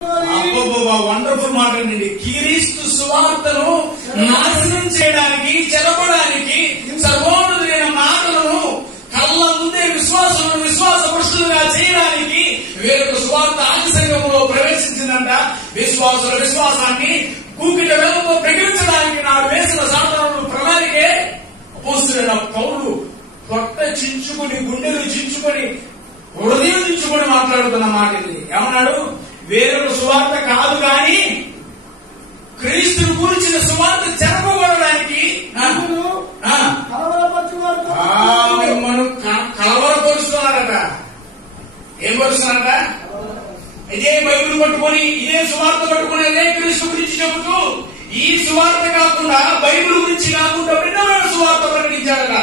Wonderful మాట అండి. క్రీస్తు సువార్తను నాశనం చేయడానికి, చెరపడానికి సర్వోన్నతులైన మాటలను కళ్ళ ముందే విశ్వాస పురుషులుగా చేయడానికి వేరొక సువార్త ఆది సంఘంలో ప్రవేశించిందంట. విశ్వాసుల విశ్వాసాన్ని కూకిట వేలతో ప్రకటించడానికి నాడు వేసిన సాధారణ ప్రణాళికే అపోస్తలుడైన పౌలు పొట్ట చించుకుని, గుండెలు చించుకొని, హృదయం చించుకొని మాట్లాడుతున్న మాట ఇది. ఏమన్నాడు? వేరొక సువార్త కాదు కానీ క్రీస్తుని గురించిన సువార్త చెరపబడడానికి మిమ్మల్ని కలవరపరుస్తున్నారట. ఏం పరుస్తున్నారట? ఇదే బైబిల్ పట్టుకొని, ఇదే సువార్త పట్టుకొని, అదే క్రీస్తు గురించి చెబుతూ ఈ సువార్త కాకుండా, బైబిల్ గురించి కాకుండా భిన్నమైన సువార్త ప్రకటించాడట.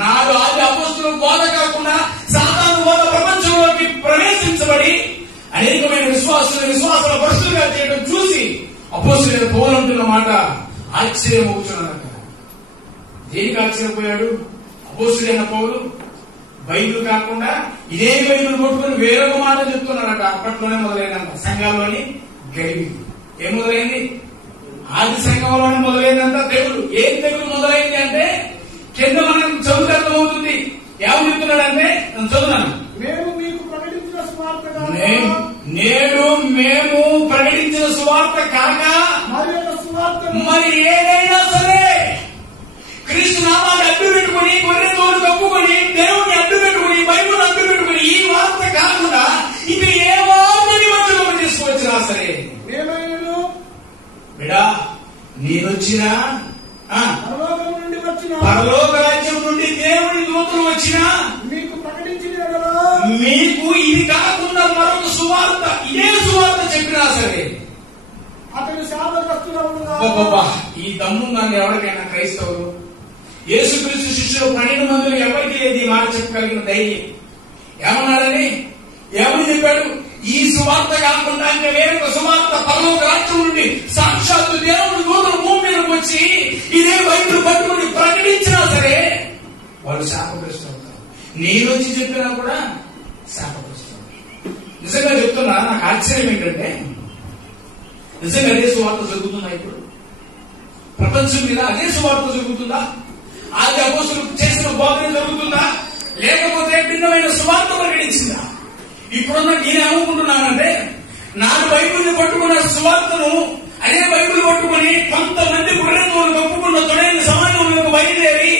నాడు ఆది అపోస్తలుల బోధ కాకుండా సాతాను బోధ ప్రపంచంలోకి ప్రవేశించబడి అనేకమైన విశ్వాసాల పరిస్థితులుగా చేయడం చూసి అపోస్తలుడైన పౌలు అంటున్న మాట ఆశ్చర్యం అవుతున్నాడట. దేనికి ఆశ్చర్యపోయాడు అపోస్తలుడైన పౌలు? బైబిల్ కాకుండా ఇదే బైబిల్ పట్టుకుని వేరొక మాట చెప్తున్నారట. అప్పట్లోనే మొదలైందంట సంఘాల్లోని గలిబి. ఏం మొదలైంది? ఆది సంఘంలోనే మొదలైందంట తెగులు. ఏం తెగులు మొదలైంది అంటే కింద మనం చదువుకు అర్థమవుతుంది. ఏమని చెప్తున్నాడంటే, చదువున్నాను, నేడు మేము ప్రకటించిన సువార్త కాక మరి ఏదైనా సరే క్రీస్తు నామాన్ని అడ్డు పెట్టుకుని, గొర్రె తోలు కప్పుకొని, దేవుడిని అడ్డు పెట్టుకుని, బైబుల్ అడ్డు పెట్టుకుని ఈ వార్త కాకుండా ఇక ఏ వార్తని మధ్యలోకి తీసుకువచ్చినా సరే, బిడా నేనొచ్చినా పరలోక రాజ్యం నుండి దేవుని దూతలు వచ్చినా మీకు ఇది కాకుండా మరొక సువార్త, ఇదే సువార్త చెప్పినా సరే అతని శాపగ్రస్తుడవును. ఈ దమ్ముందని ఎవరికైనా క్రైస్తవులు, యేసుక్రీస్తు శిష్యులు 12 మందిలో ఎవరికి లేదు ఈ మాట చెప్పగలిగిన ధైర్యం. ఏమన్నాడని? ఏమని చెప్పాడు? ఈ సువార్త కాకుండా ఇంకా వేరొక సువార్త పరలోక రాజ్యం నుండి సాక్షాత్తు దేవుని దూతలు భూమి మీదకి వచ్చి ఇదే బైబిల్ పట్టుకుని ప్రకటించినా సరే వాళ్ళు శాపగ్రస్తులు అవుతారు. నేను వచ్చి చెప్పినా కూడా శాపగ్రస్తులు. నిజంగా చెప్తున్నా, నాకు ఆశ్చర్యం ఏంటంటే నిజంగా అదే సువార్త జరుగుతుందా? ఇప్పుడు ప్రపంచం మీద అదే సువార్త జరుగుతుందా? ఆది అపోస్తలులు చేసిన బోధన జరుగుతుందా? లేకపోతే భిన్నమైన సువార్త ప్రకటించిందా? ఇప్పుడున్న నేను అనుకుంటున్నానంటే, నాడు బైబిల్ని పట్టుకున్న సువార్తను అదే బైబిల్ పట్టుకుని కొంతమంది గొర్రెతోలు కప్పుకున్న తొడైన సమాజంలోకి బయలుదేరి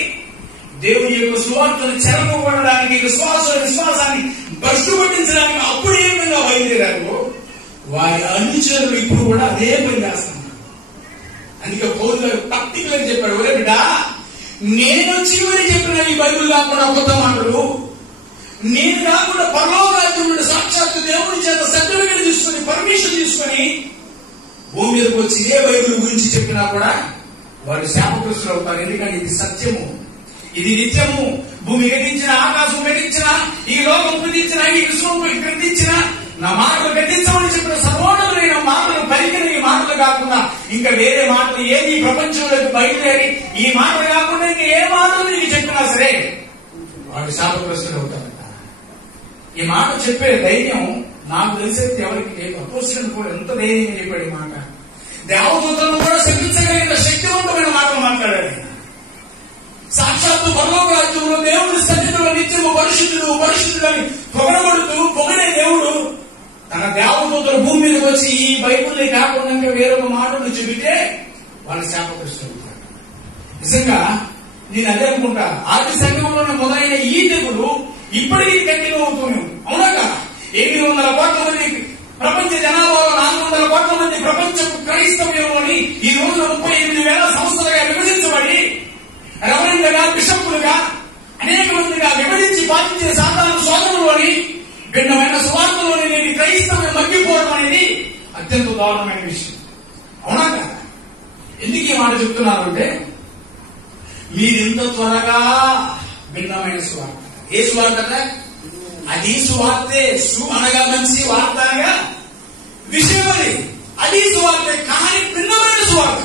దేవుని యొక్క సువార్తను చెరపబడడానికి, విశ్వాసాన్ని భ్రష్టు పట్టించడానికి అప్పుడు ఏ విధంగా బయలుదేరారు వారి అనుచరులు ఇప్పుడు కూడా అదే పని చేస్తున్నారు. అందుకే పౌలు గారు పర్టికులర్ చెప్పాడు, ఒరే బిడ్డ, నేను చివరి చెప్పిన ఈ బైబిల్ కాకుండా కొత్త మాటలు, నేను కాకుండా పరలోక రాజ్యం నుండి సాక్షాత్తు దేవుని చేత సర్టిఫికెట్ తీసుకుని, పర్మిషన్ తీసుకుని భూమి మీదకి వచ్చి ఇదే బైబిల్ గురించి చెప్పినా కూడా వారు శాపగ్రస్తులు అవుతారు. ఎందుకంటే ఇది సత్యము, ఇది నిత్యము. భూమి గతించిన, ఆకాశం గతించిన, ఈ లోకం గతించిన, ఈ విశ్వం గతించిన, నా మాటలు గతించమని చెప్పిన సర్వోన్నతులైన మాటలు పలికిన ఈ మాటలు కాకుండా ఇంకా వేరే మాటలు ఏది ప్రపంచంలోకి బయలుదేరి ఈ మాటలు కాకుండా ఇంకా ఏ మాటలు నీకు చెప్పినా సరే వాడు శాపగ్రస్తులు అవుతారట. ఈ మాట చెప్పే ధైర్యం నాకు తెలిసేది ఎవరికి లేదు. అపోస్తలుడు కూడా ఎంత ధైర్యంగా చెప్పాడు ఈ మాట. దేవదూతలను కూడా శపించగలిగిన శక్తివంతమైన మాటలు మాట్లాడాడు. సాక్షాత్తు పరలోక రాజ్యంలో దేవుడి సన్నిధిలో నిత్యము పరిశుద్ధులని పొగడే దేవుడు తన దేవదూతల భూమి మీదకి వచ్చి ఈ బైబిల్ని కాకుండా వేరొక మాటలు చెబితే వాళ్ళు శాపగ్రస్తులు. నిజంగా నేను అదే అనుకుంటా, ఆది సంఘంలోనే మొదలైన ఈ తెగులు ఇప్పటికీ కంటిన్యూ అవుతున్నాం. అవునాక 800 కోట్ల మంది ప్రపంచ జనాభాలో 400 కోట్ల మంది ప్రపంచ క్రైస్తవ్యంలోని ఈ రోజున 38,000 సంస్థలుగా విభజించబడి రెవరెండ్లుగా, బిషప్పులుగా అనేక మందిగా విభజించి పాటించే సాధారణ సోదరులోని భిన్నమైన సువార్తలోని నేను క్రైస్తవ్యం మగ్గిపోవడం అనేది అత్యంత దారుణమైన విషయం. అవునా కదా? ఎందుకు ఈ మాట చెప్తున్నారు అంటే, మీరింత త్వరగా భిన్నమైన సువార్త, ఏ సువార్త? అది సువార్తే. అనగా మంచి వార్త అనగా విషయం, అది సువార్తే. కానీ భిన్నమైన సువార్త.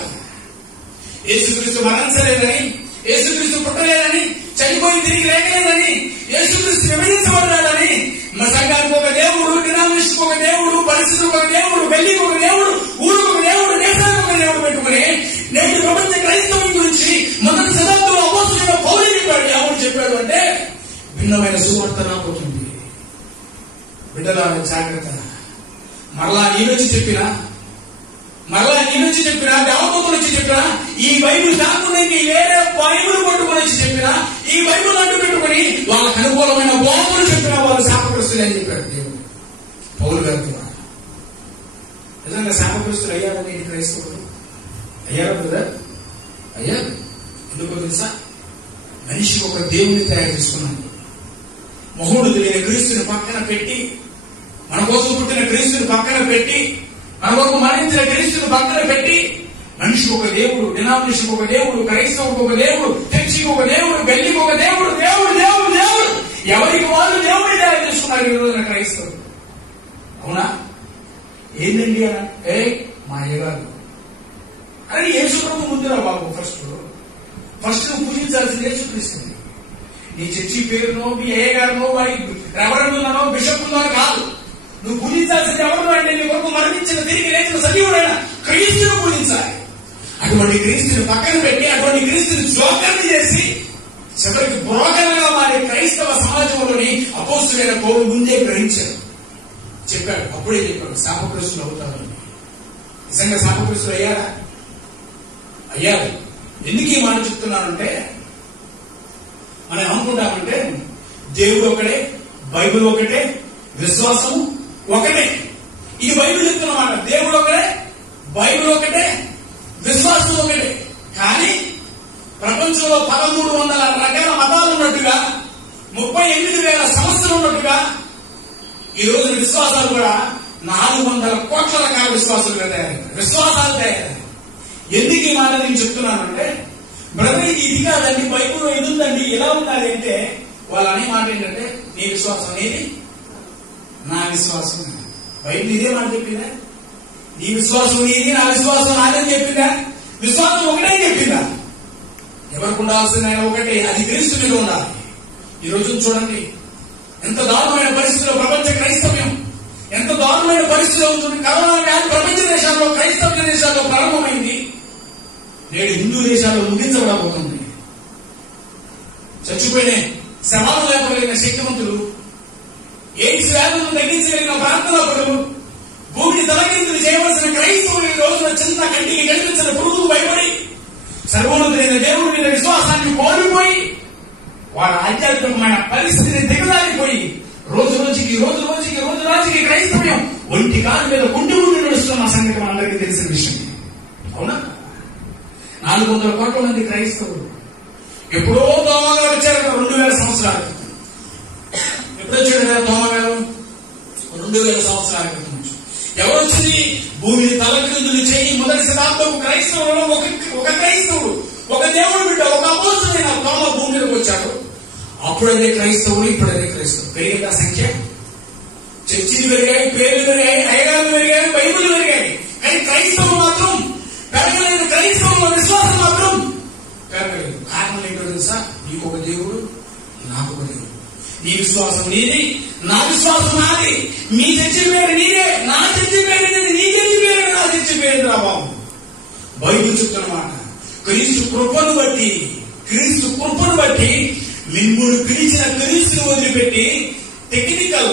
యేసుక్రీస్తు మరణించలేదని, యేసుక్రీస్తు పుట్టలేదని, చనిపోయి తిరిగి లేకలేదని, యేసుక్రీస్తు విభజించబడ్డాడని, మా సంఘానికి ఒక దేవుడు, డినామినేషన్ ఒక దేవుడు, పరిస్థితులకు ఒక దేవుడు, పెళ్లికి భిన్నమైన సువార్త రాబోతుంది. బిడ్డలారా జాగ్రత్త. మరలా నీ నుంచి చెప్పినా దేవదూతల నుంచి చెప్పినా, ఈ బైబిల్ కాకుండా వేరే బైబిల్ పట్టుకుని వచ్చి చెప్పినా, ఈ బైబిల్ అంటూ పెట్టుకుని వాళ్ళకు అనుకూలమైన బోధలు చెప్పినా వాళ్ళు శాపగ్రస్తులు అని చెప్పారు దేవుడు పౌలు గారి. నిజంగా శాపగ్రస్తులు అయ్యారని క్రైస్తవులు అయ్యారు కదా? అయ్యారు. ఎందుకో తెలుసా? మనిషికి ఒక దేవుని తయారు చేసుకున్నాడు. మహోన్నతుడైన క్రీస్తుని పక్కన పెట్టి, మన కోసం పుట్టిన క్రీస్తుని పక్కన పెట్టి, మన కొరకు మరణించిన క్రీస్తుని పక్కన పెట్టి, మనిషికి ఒక దేవుడు, డినామినేషన్ ఒక దేవుడు, క్రైస్తవుడికి ఒక దేవుడు, చర్చికి ఒక దేవుడు, గల్లీకి ఒక దేవుడు, దేవుడు దేవుడు దేవుడు ఎవరికి వాళ్ళు దేవుడిని తయారు చేసుకున్నారు ఈ రోజున క్రైస్తవులు. అవునా? ఏంటండి అంటే మా అయ్యగారు అని యేసుప్రభు ముందురా బాబు. ఫస్ట్ నువ్వు పూజించాల్సింది యేసుక్రీస్తుని. నీ చర్చి పేరునో, మీ అయ్యగారునో, వారి రెవరెండునో, బిషప్ ఉందో కాదు. నువ్వు పూజించాల్సింది ఎవరు అంటే నీ కొరకు మరణించిన, తిరిగి లేచిన సజీవుడైన క్రీస్తును పూజించాలి. అటువంటి క్రీస్తుని పక్కన పెట్టి, అటువంటి క్రీస్తుని జోకర్ని చేసి చివరికి బ్రోకర్గా మారే క్రైస్తవ సమాజంలోని అపోస్తులైన పౌలు ముందే గ్రహించారు, చెప్పాడు. అప్పుడే చెప్పాడు శాపగ్రస్తులు అవుతారు. నిజంగా శాపగ్రస్తులు అయ్యారా? అయ్యారు. ఎందుకు ఈ మాట చెప్తున్నానంటే, మనం ఏమనుకుంటామంటే దేవుడు ఒకటే, బైబిల్ ఒకటే, విశ్వాసము ఒకటే. ఇది బైబిల్ చెప్తున్నమాట. దేవుడు ఒకటే, బైబిల్ ఒకటే, విశ్వాసం ఒకటే. కానీ ప్రపంచంలో 1300 రకాల మతాలు ఉన్నట్టుగా, 38,000 సంవత్సరాలు ఉన్నట్టుగా ఈ రోజు విశ్వాసాలు కూడా 400 కోట్ల రకాల విశ్వాసాలు తయారయ్యాయి. ఎందుకు ఈ మాట నేను చెప్తున్నానంటే, బ్రదర్ ఇది కాదండి, బైబిల్లో ఇది ఉందండి, ఎలా ఉండాలి అంటే వాళ్ళు అనే మాట ఏంటంటే, నీ విశ్వాసం ఏది, నా విశ్వాసం. బైబిల్ ఇదే మాట చెప్పిందా? నీ విశ్వాసం నీది, నా విశ్వాసం నాదని చెప్పిందా? విశ్వాసం ఒకటే చెప్పిందా? ఎవరికి ఉండాల్సిన ఒకటే, అది క్రీస్తు మీద ఉండాలి. ఈ రోజు చూడండి ఎంత దారుణమైన పరిస్థితిలో ప్రపంచ క్రైస్తవ్యం ఎంత దారుణమైన పరిస్థితిలో ఉంటుంది. కరోనా వ్యాధి ప్రపంచ దేశాల్లో, క్రైస్తవ దేశాల్లో ప్రారంభమైంది. నేడు హిందూ దేశాల్లో ముగించబడబోతుంది. చచ్చిపోయిన శవాలు లేపగలిగిన శక్తివంతులు, ఎయిడ్స్ వ్యాధులను తగ్గించగలిగిన ప్రార్థనాపరులు, భూమిని తలకిందులు చేయవలసిన క్రైస్తవులు ఈ రోజున చిన్న కంటికి కనిపించిన పురుగుకు భయపడి సర్వోన్నతుడైన దేవుడి మీద విశ్వాసాన్ని కోల్పోయి వారి ఆధ్యాత్మికమైన పరిస్థితిని దిగజారిపోయి రోజు రోజుకి క్రైస్తవ్యం ఒంటి కాలు మీద గుండు నడుస్తున్న సంగతి మనందరికీ తెలిసిన విషయం. అవునా? 400 కోట్ల మంది క్రైస్తవులు ఎప్పుడో దోమగారు వచ్చారు 2000 సంవత్సరాల క్రితం. ఎప్పుడు వచ్చాడు కదా దోమగారు? 2000 సంవత్సరాల క్రితం. ఎవరు వచ్చింది? భూమిని తలకిందులు చేయి మొదటి శతాబ్దం క్రైస్తవులలో ఒక క్రైస్తవుడు, ఒక దేవుడు బిడ్డ, ఒక అపోస్తలుడైన దోమ భూమి మీదకి వచ్చాడు. అప్పుడదే క్రైస్తవుడు, ఇప్పుడదే క్రైస్తవుడు. పెరిగిందా సంఖ్య? చర్చిలు పెరిగాయి, పేర్లు పెరిగాయి, అయ్యగారులు పెరిగాయి, బైబిల్ పెరిగాయి. కానీ క్రైస్తవులు మాత్రం పెరగలేదు. క్రైస్తవుల విశ్వాసం మాత్రం పెరగలేదు. కారణం ఏంటో తెలుసా? నీకు ఒక దేవుడు, నాకు ఒక దేవుడు. నీ విశ్వాసం నీది, నా విశ్వాసం నాది. మీ చర్చి పేరు నీదే, నా చర్చి పేరు నీది. నీ చర్చి పేరు, నా చర్చి పేరు రా బాబు. బైబిల్ చెప్తున్నమాట. క్రీస్తు కృపను బట్టి మిమ్ముడు పిలిచిన క్రీస్తుని వదిలిపెట్టి టెక్నికల్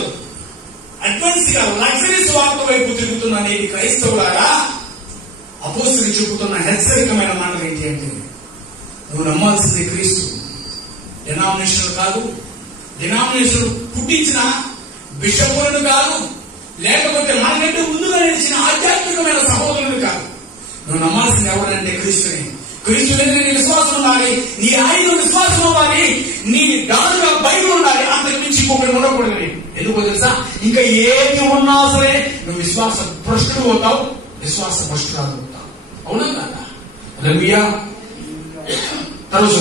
అడ్వాన్స్ గా లగ్జరీ స్వార్థ వైపు తిరుగుతున్న అనేది క్రైస్తవులారా అపోస్తలులు చెబుతున్న హెచ్చరికమైన మాటలు ఏంటి అంటే, నువ్వు నమ్మాల్సింది క్రీస్తు. డినామినేషన్ కాదు, డినామినేషన్ పుట్టించిన బిషపులను కాదు, లేకపోతే మనకంటే ముందుగా నడిచిన ఆధ్యాత్మికమైన సహోదరులు కాదు. నువ్వు నమ్మాల్సింది ఎవరంటే క్రీస్తుని. క్రీస్తు మీద నీ విశ్వాసం ఉండాలి, నీ ఆయన విశ్వాసం అవ్వాలి, నీ దానిగా బైబిల్ ఉండాలి. అంతకు మించి ఇంకొకటి ఉండకూడదు. ఎందుకో తెలుసా? ఇంకా ఏది ఉన్నా సరే నువ్వు విశ్వాస భ్రష్టుడు అవుతావు, విశ్వాస భ్రష్టురాలు అవుతావు. అవునా కదా? హల్లెలూయా. తరువాత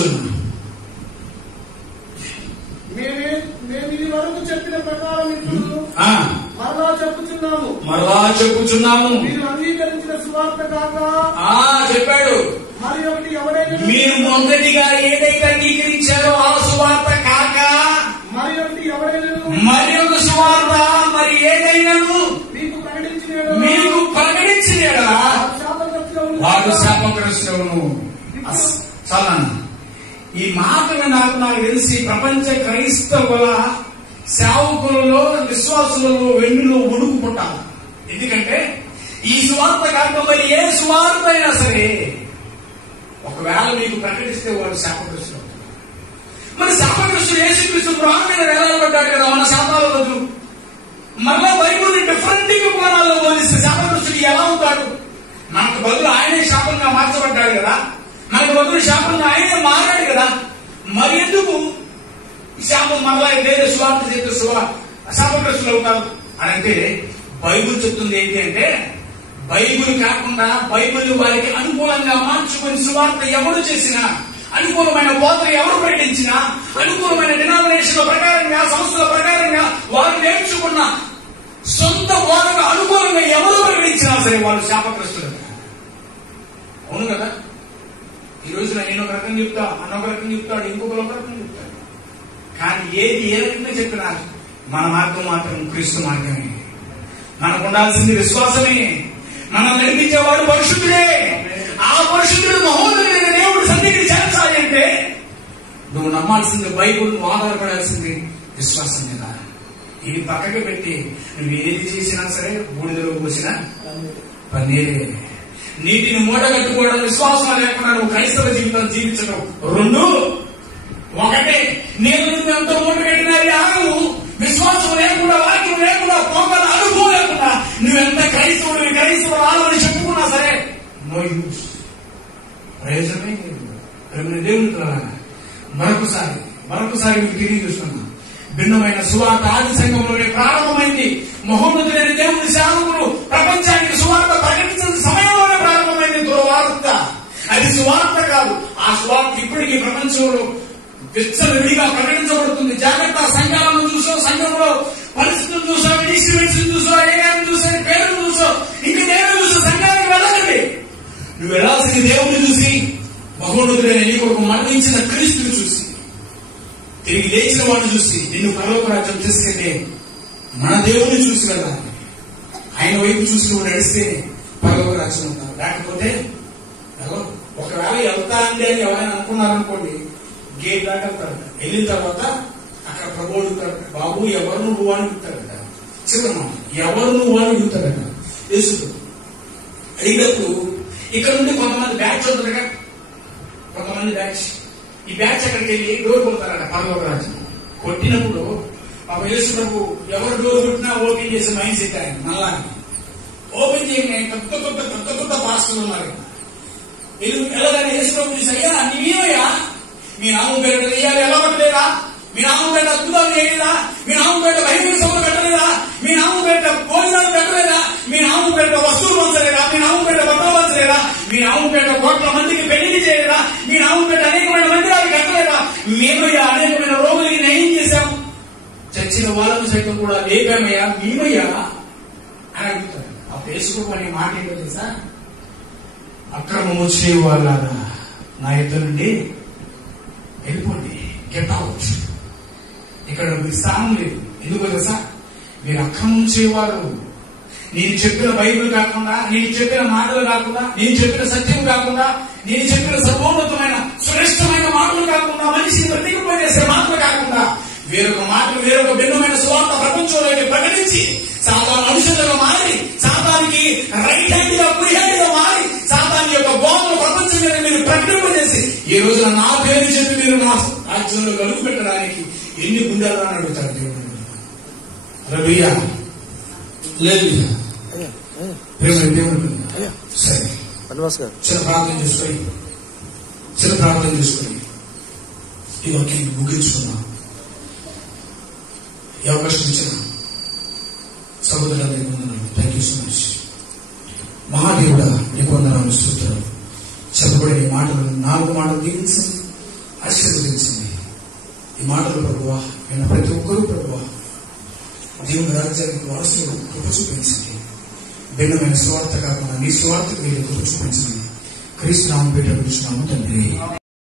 మేము ఇది వరకు చెప్పిన ప్రకారం మరలా చెప్పుచున్నాము. మీరు అంగీకరించిన సువార్త కాక చెప్పాడు. మరి ఒకటి ఎవరైనా మీరు మొదటిగా ఏదైతే అంగీకరించారో ఆ సువార్త కాక మరి ఒకటి ఎవరైనా మరి ఒక సువార్త మరి ఏదైనాను మీకు ప్రకటించిన వారు శాపగ్రస్తులను. చాలా ఈ మాటలు నాకు తెలిసి ప్రపంచ క్రైస్తవుల సేవకులలో విశ్వాసులలో వెన్నులో వణుకు పుట్టాలి. ఎందుకంటే ఈ సువార్త కాకుండా ఏ సువార్త అయినా సరే ఒకవేళ మీకు ప్రకటిస్తే వాడు శాపగ్రస్తులు. మరి శాపగ్రస్తుడు యేసుక్రీస్తు రాళ్ళ మీద వేలాడబడ్డాడు కదా మన శాతాల రోజు. మరలా బైబిల్ డిఫరెంట్ కోణాల్లో పోలిస్తే శాపగ్రస్తుడు ఎలా ఉంటాడు? మనకు బదులు ఆయనే శాపంగా మార్చబడ్డాడు కదా, మనకు బదులు శాపంగా ఆయనే మారాడు కదా. మరి ఎందుకు శాపం మరలా వేరే సువార్త చేస్తే శాపగ్రస్తులు అవుతారు అని అంటే బైబిల్ చెప్తుంది ఏంటి అంటే, బైబిల్ కాకుండా బైబిల్ వారికి అనుకూలంగా మార్చుకుని సువార్త ఎవరు చేసినా, అనుకూలమైన బోధన ఎవరు ప్రకటించినా, అనుకూలమైన డినామినేషన్ ప్రకారంగా సంస్థల ప్రకారంగా వారు నేర్చుకున్న సొంత బోధకు అనుకూలంగా ఎవరు ప్రకటించినా సరే వాళ్ళు శాపగ్రస్తులు. అవును కదా. ఈ రోజున నేను ఒక రకం చెప్తా, అన్నొక రకం చెప్తాడు, ఇంకొకరు ఒక రకం చెప్తాడు. కానీ ఏది ఏ రకంగా చెప్పినా మన మార్గం మాత్రం క్రీస్తు మార్గమే. మనకు ఉండాల్సింది విశ్వాసమే. మనం నడిపించేవాడు పరిశుద్ధుడే. ఆ పరిశుద్ధుడు మహోన్నతుడైన దేవుడు సన్నిధిని చేర్చాలి అంటే నువ్వు నమ్మాల్సింది బైబుల్, నువ్వు ఆధారపడాల్సింది విశ్వాసం మీద. ఇది పక్కకి పెట్టి నువ్వు ఏది చేసినా సరే బూడిదలో పోసినా పన్నీరే. నీటిని మూట కట్టుకోవడం విశ్వాసం లేకుండా నువ్వు క్రైస్తవ జీవితం జీవించడం రెండు ఒకటే. నేను నువ్వు ఎంత మూట కట్టినా ఆగవు. విశ్వాసం లేకుండా, వాక్యం లేకుండా, పొంగల అనుభవం లేకుండా నువ్వెంత క్రైస్తవుడు ఆలని చెప్పుకున్నా సరే నో యూస్, ప్రయోజనమే లేదు. దేవుడు మరొకసారి మీకు తిరిగి చూస్తున్నా. భిన్నమైన సువార్త ఆది సంఘంలోనే ప్రారంభమైంది. మహోన్నతుడైన దేవుడి సేవకులు ప్రపంచానికి సువార్త ప్రకటించిన సమయంలోనే ప్రారంభమైంది దుర్వార్త. అది సువార్త కాదు. ఆ సువార్త ఇప్పటికీ ప్రపంచంలో విచ్చలవిడిగా ప్రకటించబడుతుంది. జాగ్రత్త. సంఘాలను చూసో, సంఘంలో పరిస్థితులు చూసో, ఇన్స్ట్రుమెంట్స్ చూసో, ఏరియాను చూసో, పేర్లు చూసో, ఇంక నేను చూసో సంఘానికి వెళ్ళకండి. నువ్వు వెళ్ళాల్సింది దేవుడిని చూసి, మహోన్నతుడైన నీ కొరకు మరణించిన క్రీస్తుని చూసి, తిరిగి లేచిన వాడిని చూసి, నిన్ను పరలోక రాజ్యం తీసుకెళ్తే మన దేవుడిని చూసి వెళ్ళాలి. ఆయన వైపు చూసి నువ్వు నడిస్తే పరలోక రాజ్యం ఉంటావు. లేకపోతే ఒకవేళ వెళ్తా అండి అని ఎవరైనా అనుకున్నారనుకోండి, గేట్ దాకా వెళ్తాడు. వెళ్ళిన తర్వాత అక్కడ ప్రభువు అడుగుతాడు, బాబు ఎవరు నువ్వు అని అడుగుతాడట. చివరి ఎవరు నువ్వు అని అడుగుతాడట యేసుడు. అడిగినప్పుడు ఇక్కడ నుండి కొంతమంది బ్యాచ్ ఉంటుందిగా, కొంతమంది బ్యాచ్. ఈ బ్యాచ్ అక్కడికి వెళ్ళి డోర్ కొడతారట పరలోక రాజ్యం. కొట్టినప్పుడు యేసు ప్రభు ఎవరు డోర్ కొట్టినా ఓపెన్ చేసే మైండ్ సెట్ ఆయన మళ్ళా ఓపెన్ చేయగానే కొత్త పాస్టర్లు ఉన్నారు. ఎలాగైనా యేసు ప్రభు చూసి, అయ్యా నీవయ్యా మీ నామం పేట వేయాలి ఎలా పట్టలేదా, మీ నామం పేట అద్భుతాలు చేయలేదా, మీ నామం పేట బహిరంగ సభలు పెట్టలేదా, మీ నామం పేట భోజనాలు పెట్టలేదా, మీ నామం పేట వస్తువులు పంచలేదా, మీ నామం పేట బట్టలు పంచలేదా, మీ నామం పేట కోట్ల మందికి పెళ్లి చేయలేదా, మీ నామం పేట అనేకమైన మందిరాలు కట్టలేదా, మేమయ్యా అనేకమైన రోగులకి నయం చేశాం, చచ్చిన వాళ్ళను సైతం కూడా లేపామయ్యా మేమయ్యా అని అడుగుతారు. ఆ ఫేస్బుక్ అనే మాట ఏంటో తెలుసా, అక్రమము చేయవాళ్ళారా నా యుద్ధ నుండి వెళ్ళిపోండి, గెట్ అవుట్. ఇక్కడ మీకు స్థానం లేదు. ఎందుకో తెలుసా, మీరు అక్రమం చేయవారు. నేను చెప్పిన బైబిల్ కాకుండా, నేను చెప్పిన మాటలు కాకుండా, నేను చెప్పిన సత్యం కాకుండా, నేను చెప్పిన సర్వోన్నతమైన శ్రేష్టమైన మాటలు కాకుండా, మనిషిని ప్రతికూలచేసే మాటలు కాకుండా వేరొక భిన్నమైన సువార్త ప్రపంచంలోకి ప్రకటించి సాతాను మనుషులుగా మారి, సాతానికి రైట్ హ్యాండ్ గా కుడి హ్యాండ్ గా మారి, సాతాని యొక్క బోధను ప్రపంచం మీద మీరు ప్రకటింపజేసి ఈ రోజున నా పేరు చెప్పి మీరు నా రాజ్యంలో అడుగు పెట్టడానికి ఎన్ని గుండెలు అని అడుగుతారు దేవుడు. రబియా లేదు దేవుడు. సరే చిన్న ప్రార్థన చేసుకొని ఈ వాక్యాన్ని ముగించుకున్నాం. ఈ అవకాశం ఇచ్చిన సహోదరులందరికీ వందనాలు. Thank you so much. మహాదేవుడా నీకు వందనాలు, స్తుతులు. చెప్పబడిన ఈ మాటలు 4 మాటలు దీవించండి, ఆశీర్వదించండి. ఈ మాటలు ప్రభువా విన్న ప్రతి ఒక్కరూ ప్రభువా దేవుని రాజ్యానికి వారసులు కృప చూపించండి. భిన్నమైన స్వార్థ కాకుండా నీ స్వార్థకు వెళ్ళి కృప చూపించండి. క్రీస్తు నామమున తండ్రి.